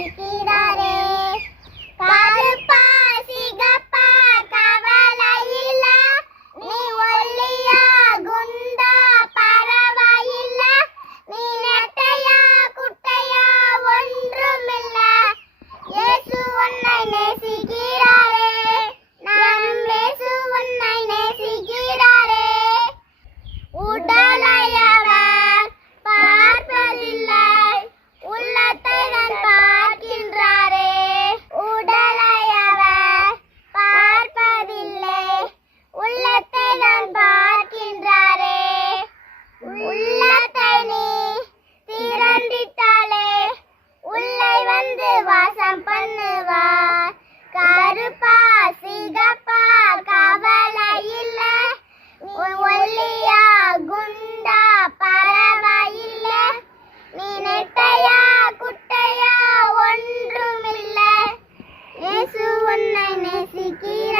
Mentira! Siki.